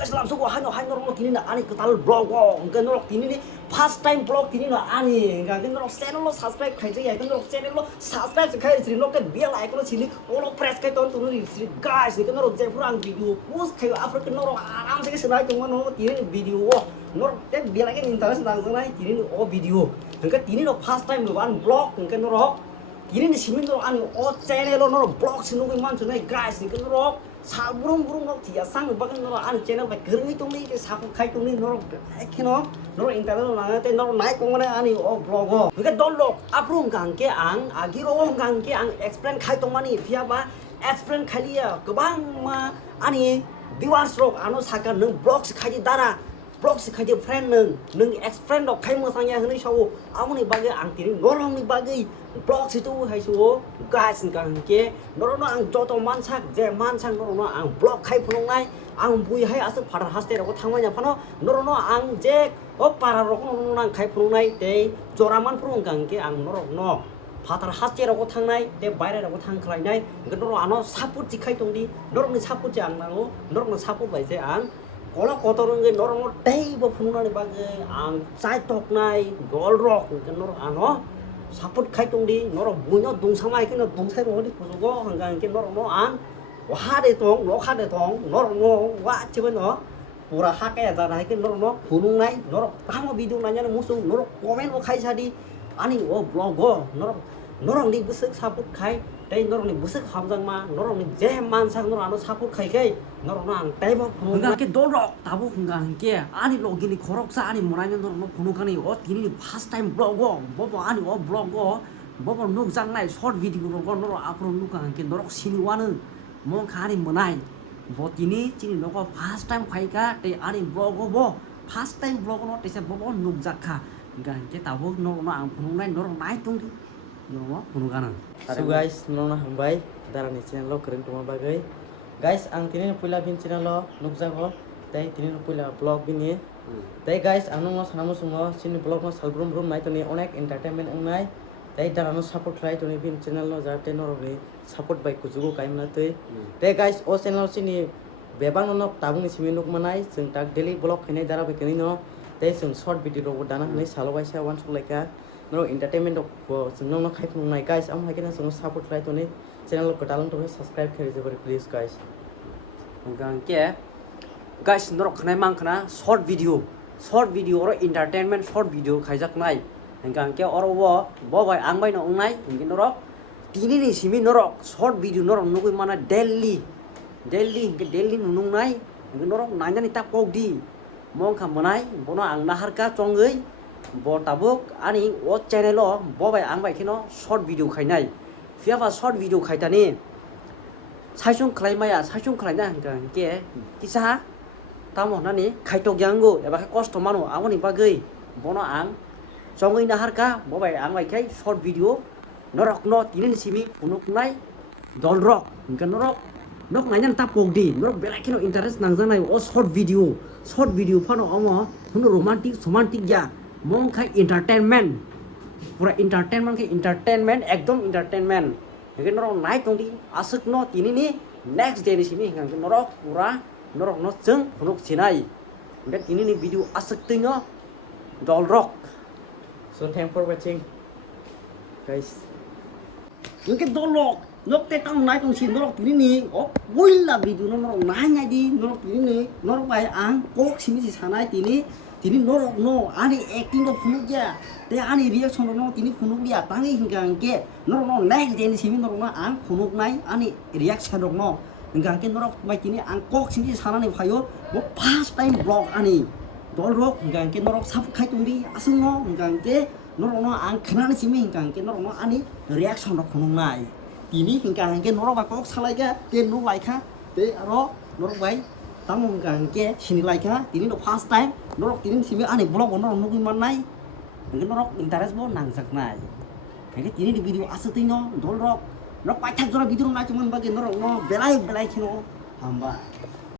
kasi lam suko hanyo norok tini na ani ketal blog engke norok tini ni first time blog tini na ani engke norok channel lo subscribe khai jai engke norok channel lo subscribe khai jri norok ke bell icon chili olo press khai ton tunu ri guys engke norok je purang video post khai after ke norok aram se senai tong no tini video norok ke bell icon interest nang sanai tini o video engke tini no first time lo one blog engke norok tini ni simin norok ani o channel lo norok blog sinu ke man sanai guys engke norok 살부릉부릉 막 뒤에 쌍을 박은 너 안에 쟤는 막 그런 게 동네 이게 사고 칼 동네 너로 이렇게 너 인터넷으로 나갈 너로 나이 공원에 아니 블로거 그게 놀러 앞으로 간게 안 아기로 간게 안 엑스플레인 칼 동만이 비아바 엑스플레인 칼이야 그방마 아니 비완스록 안오 사가 능 블록스 칼이 달아 블록스 칼이 프렌드 능 엑스플레인 도 칼 모상이야 흔히 샤고 아무니 바게 안 뛰는 너랑니 바게 blog situ hay số guys càng kia nó ăn cho tao man sak je man sang nó ăn blog khai phun này ăn bui hay asal para haste ra ko thangnya phano nó ăn je o para ro ko nó khai phun này te joraman phun càng kia ăn nó 파타를 하스제라고 탕나이 내 바이라고 탕클라이나이 그노로 안어 사포지 카이동디 너로는 사포지 안 나고 너로는 사포 바이세 안 고라 고토는 게 너로는 데이버 푸는나니 바게 안 사이톡나이 돌록 그노로 안어 사포 카이동디 너로 뭐냐 동상마이 그노 동세로 어디 고소고 한강 게 너로 안 와하데동 로하데동 너로 와 집은 너 पूरा हा के जा रहा है कि नोरो फुनुंनाय नोरो तामो भिडियो नायना मुसु नोरो कमेन्ट ओ खाइसादि आनी ओ ब्लॉग नोरो नि बुसक सापुट खाइ दै नोरो नि बुसक हामजांमा नोरो नि जे मानसां नोरो आनो सापुट खाइकै नोरो आं ताइबो फुनुंगा के दोरो ताबो फुंगा के आनी लगिनि खरकसा आनी मोनायनो नोरो फुनुखानि ओ तिनि फर्स्ट टाइम ब्लॉग बबो आनी ओ ब्लॉग बबो नुकजांनाय शॉर्ट भिडियो रो नोरो आपरो नुका के नोरो सिनिवानो मं खानि मोनाय बतिनि चिनि नोको फर्स्ट टाइम खाइका ते आनी ब्लॉग बो फर्स्ट टाइम ब्लॉग नो तेसे बबो नुकजाखा गांके ताबो नोरो आं फुनुंनाय नोरो नाय तंदि नोरो फुनुगाना So guys, nona hambai darani channel lo kering tuma bagai. Guys, ang tinin pula bin channel lo nukjago. Tai tinin pula blog bin ye. Tai guys, anu mo sanamu sungo sini blog mo salbrum brum nai toni onek entertainment ngai. Tai darano support khai toni bin channel lo jarte noro ni support bai kujugo kaimna tei. Tai guys, o channel sini bebang no tabung ni simi nuk manai jeng tak daily blog khinai dara bai kini no. Tai jeng short video ro dana nei salo bai sa wan sulaika. No entertainment of no khai phung nai guys am hai kena sung support khai toni channel lo kotalong to subscribe khari jabari please guys गांके guys noro खनाय मान खना short video और entertainment short video खाइजाक नाय गांके और वो बाय आं बाय नंनाय इंगे नोरो तिनि नि सिमि नोरो शॉर्ट वीडियो नोरो नुगै माना डेली नुनुंनाय इंगे नोरो नायनानि ता पगदि मं खा मनाय बनो आं नाहारका चंगै बो ताबुक आनी ओ चैनल बो बाय आं बाय खिनो शॉर्ट वीडियो खाइनाय फियाबा शॉर्ट वीडियो खाइतानि साइसुं खलायमाया साइसुं खलायना गांके किसा तामो नानि खाइतो ग्यांगो एबा कष्ट मानो आंनि बागै बनो आं चंगै नाहारका बो बाय आं बाय खाय शॉर्ट वीडियो नरक न तिनि सिमि उनुकनाय दलरक इंगे नरक नक नायनान ता पगदि नरक बेलाखिनो इंटरेस्ट नांजानाय ओ शॉर्ट वीडियो फानो अमो हुनो रोमांटिक या मं खाय एंटरटेनमेंट पूरा एंटरटेनमेंट एकदम एंटरटेनमेंट हेगे नरक नाय तंदि आसक न तिनि नि नेक्स्ट डे नि सिमि हिंगा नरक पूरा नरक न जों हुनुक सिनाय बे तिनि नि वीडियो आसक तिङो दलरक so thanks for watching guys 이게 놀러 넉대 땅 나이 동 신도록 비리니 보일라 비디오 너로 나냐디 너로 비리니 너로 바이 안꼭 심지 사나이 티니 너로 너 아니 액팅도 푸는게 내 아니 리액션도 너 티니 푸는게야 땅이 hingan게 너로 넥 데니 심이 너로 안 푸는나이 아니 리액션도 너 hingan게 너로 바이 티니 안꼭 심지 사나니 봐요 뭐 파스트 타임 블ог 아니 돌로 hingan게 너로 사프카이 동디 아승노 hingan게 너로 안 그나는 심이 hingan게 너로 아니 리액션도 푸는나이 Tini hingga noro bakok salaiga te no laika te aro noro bai tamong gangke sini laika tini no first time noro tini simi ani blog noro nugi manai ngi noro interest bo nang saknai ngi tini di video asatino dolrok noro paithak jora video na cuman bagi noro no belai kino hamba